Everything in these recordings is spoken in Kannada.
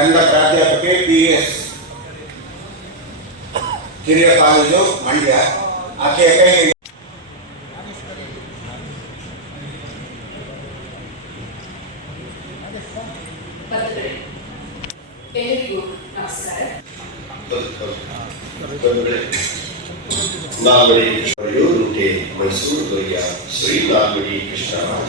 ಕನ್ನಡ ಪ್ರಾಧ್ಯಾಪಕ PS ಹಿರಿಯ ಕಾಲೇಜು ಮಂಡ್ಯ. ಆಕೆಯ ಕೈಗೆ ಎಲ್ಲರಿಗೂ ನಮಸ್ಕಾರ. ನಾಲ್ವಡಿ ಕೃಷ್ಣಯೂರುಂಟೆ ಮೈಸೂರು ದೊರೆಯ ಶ್ರೀ ನಾಲ್ವಡಿ ಕೃಷ್ಣರಾಜ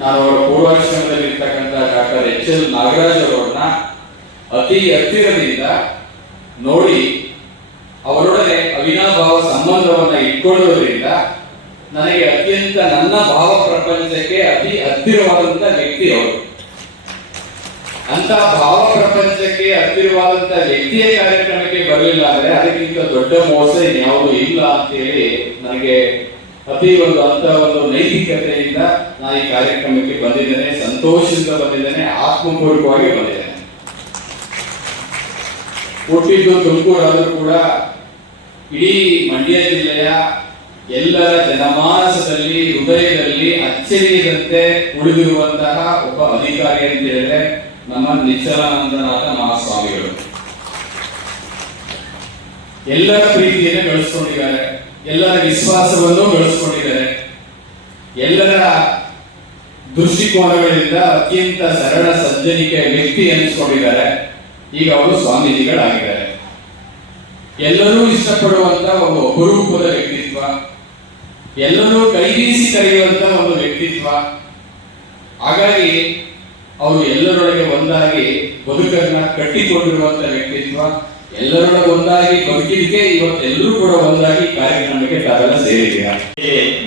ನಾನು ಅವರ ಪೂರ್ವಾಶ್ರಮದಲ್ಲಿರ್ತಕ್ಕಂಥ ಡಾಕ್ಟರ್ HL ನಾಗರಾಜ್ ಅವರನ್ನ ಅತಿ ಹತ್ತಿರದಿಂದ ನೋಡಿ ಅವರೊಡನೆ ಅವಿನಾಭಾವ ಸಂಬಂಧವನ್ನ ಇಟ್ಕೊಳ್ಳೋದ್ರಿಂದ ನನಗೆ ಅತ್ಯಂತ ನನ್ನ ಭಾವ ಪ್ರಪಂಚಕ್ಕೆ ಅತಿ ಹತ್ತಿರವಾದಂತ ವ್ಯಕ್ತಿ ಅವರು. ಅಂತ ಭಾವ ಪ್ರಪಂಚಕ್ಕೆ ಹತ್ತಿರವಾದಂತ ವ್ಯಕ್ತಿಯ ಕಾರ್ಯಕ್ರಮಕ್ಕೆ ಬರಲಿಲ್ಲ ಅಂದ್ರೆ ಅದಕ್ಕಿಂತ ದೊಡ್ಡ ಮೋಸ ಇನ್ಯಾವುದು ಇಲ್ಲ ಅಂತೇಳಿ ನನಗೆ ಅತಿ ಒಂದು ನೈತಿಕತೆಯಿಂದ ನಾನು ಈ ಕಾರ್ಯಕ್ರಮಕ್ಕೆ ಬಂದಿದ್ದೇನೆ. ಸಂತೋಷದಿಂದ ಬಂದಿದ್ದೇನೆ, ಆತ್ಮಪೂರ್ವಕವಾಗಿ ಬಂದಿದ್ದೇನೆ. ಹುಟ್ಟಿದ್ದು ತುಮಕೂರಾದರೂ ಕೂಡ ಇಡೀ ಮಂಡ್ಯ ಜಿಲ್ಲೆಯ ಎಲ್ಲರ ಜನಮಾನಸದಲ್ಲಿ ಹೃದಯದಲ್ಲಿ ಅಚ್ಚರಿಯದಂತೆ ಉಳಿದಿರುವಂತಹ ಒಬ್ಬ ಅಧಿಕಾರಿ ಅಂತ ಹೇಳಿದ್ರೆ ನಮ್ಮ ನಿಶ್ಚಲಾನಂದನಾಥ ಮಹಾಸ್ವಾಮಿಗಳು. ಎಲ್ಲರ ಪ್ರೀತಿಯನ್ನು ಗಳಿಸ್ಕೊಂಡಿದ್ದಾರೆ, ಎಲ್ಲರ ವಿಶ್ವಾಸವನ್ನು ಗಳಿಸ್ಕೊಂಡಿದ್ದಾರೆ, ಎಲ್ಲರ ದೃಷ್ಟಿಕೋನಗಳಿಂದ ಅತ್ಯಂತ ಸರಳ ಸಜ್ಜನಿಕೆ ವ್ಯಕ್ತಿ ಎನಿಸ್ಕೊಂಡಿದ್ದಾರೆ. ಈಗ ಅವರು ಸ್ವಾಮೀಜಿಗಳಾಗಿದ್ದಾರೆ. ಎಲ್ಲರೂ ಇಷ್ಟಪಡುವಂತ ಒಂದು ಅಪರೂಪದ ವ್ಯಕ್ತಿತ್ವ, ಎಲ್ಲರೂ ಕೈಬೀಸಿ ಕರೆಯುವಂತ ಒಂದು ವ್ಯಕ್ತಿತ್ವ. ಹಾಗಾಗಿ ಅವರು ಎಲ್ಲರೊಳಗೆ ಒಂದಾಗಿ ಬದುಕನ್ನ ಕಟ್ಟಿಕೊಂಡಿರುವಂತ ವ್ಯಕ್ತಿತ್ವ, ಎಲ್ಲರೊಳಗೆ ಒಂದಾಗಿ ಬದುಕಿಲಿಕ್ಕೆ ಇವತ್ತೆಲ್ಲರೂ ಕೂಡ ಒಂದಾಗಿ ಕಾರ್ಯಕ್ರಮಕ್ಕೆ ತಾವೆಲ್ಲ ಸೇರಿದ್ದೀರಾ.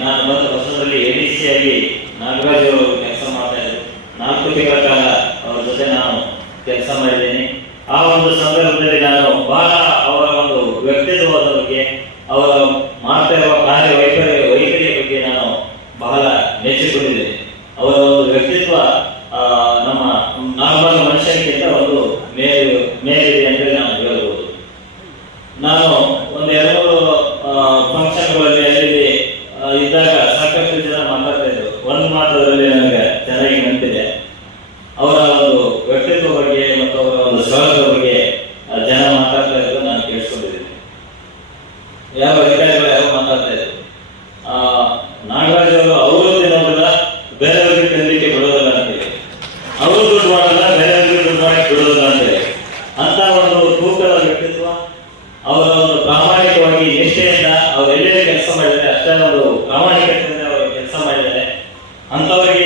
ನಾನು ಬಂದ ವರ್ಷದಲ್ಲಿ ADC ಆಗಿ ನಾಗರಾಜ್ ಅವರು ಕೆಲಸ ಮಾಡ್ತಾ ಇದ್ರು. 4 ತಿಂಗಳ ಕಾಲ ಅವರ ಜೊತೆ ನಾನು ಕೆಲಸ ಮಾಡಿದ್ದೇನೆ. ಆ ಒಂದು ಸಂದರ್ಭದಲ್ಲಿ ನಾನು ಬಹಳ ಅವರ ಒಂದು ವ್ಯಕ್ತಿತ್ವದ ಬಗ್ಗೆ, ಅವರ ಮಾಡ್ತಾ ಇರುವ ಕಾರ್ಯ ವೈಖರಿಯ ಬಗ್ಗೆ ನಾನು ಬಹಳ ಮೆಚ್ಚಿಕೊಂಡಿದ್ದೇನೆ. ಅವರ ಒಂದು ವ್ಯಕ್ತಿತ್ವ ನಮ್ಮ ನಾರ್ಮಲ್ ಮನುಷ್ಯನಿಗಿಂತ ಒಂದು ಮೇಲಿದೆ ಅಂತ ನಾನು ಹೇಳ್ಬೋದು. ನಾನು ಒಂದೆರಡು ಫಂಕ್ಷನ್ಗಳಲ್ಲಿ ಅಲ್ಲಿ ಇದ್ದಾಗ ಸಾಕಷ್ಟು ಜನ ಮಾತಾಡ್ತಾ ಇದ್ರು. ಒಂದು ಮಾತ್ರದಲ್ಲಿ ನನಗೆ ಚೆನ್ನಾಗಿ ನೆನಪಿದೆ. ಅವರ ಒಂದು ವ್ಯಕ್ತಿತ್ವ ಬಗ್ಗೆ ಮತ್ತು ಅವರ ಒಂದು ಸ್ಥಳದ ಬಗ್ಗೆ ಜನ ಮಾತಾಡ್ತಾ ಇದ್ರು, ನಾನು ಕೇಳಿಸ್ಕೊಂಡಿದ್ದೀನಿ. ಯಾವ ಅಧಿಕಾರಿಗಳು ಯಾವ ಮಾತಾಡ್ತಾ ಇದ್ರು, ನಾಗರಾಜ್ ಅವರು ತಿನ್ನೋದಿಲ್ಲ, ಬೇರೆಯವ್ರಿಗೆ ತಿನ್ನಲಿಕ್ಕೆ ಬಿಡೋದಿಲ್ಲ ಅಂತೇಳಿ, ಅವರು ದುಡ್ಡು ಮಾಡಲ್ಲ, ಬೇರೆಯವ್ರಿಗೆ ದುಡ್ಡು ಮಾಡಕ್ಕೆ ಬಿಡೋದಿಲ್ಲ ಅಂತೇಳಿ. ಅಂತ ಒಂದು ತೂಕದ ವ್ಯಕ್ತಿತ್ವ, ಅವರ ಒಂದು ಪ್ರಾಮಾಣಿಕವಾಗಿ ನಿಷ್ಠೆಯಿಂದ ಅವರು ಎಲ್ಲೇ ಕೆಲಸ ಮಾಡಿದ್ದಾರೆ ಅಷ್ಟೇ ಒಂದು ಪ್ರಾಮಾಣಿಕತೆಯಿಂದ ಅವರು ಕೆಲಸ ಮಾಡಿದ್ದಾರೆ. ಅಂತವರಿಗೆ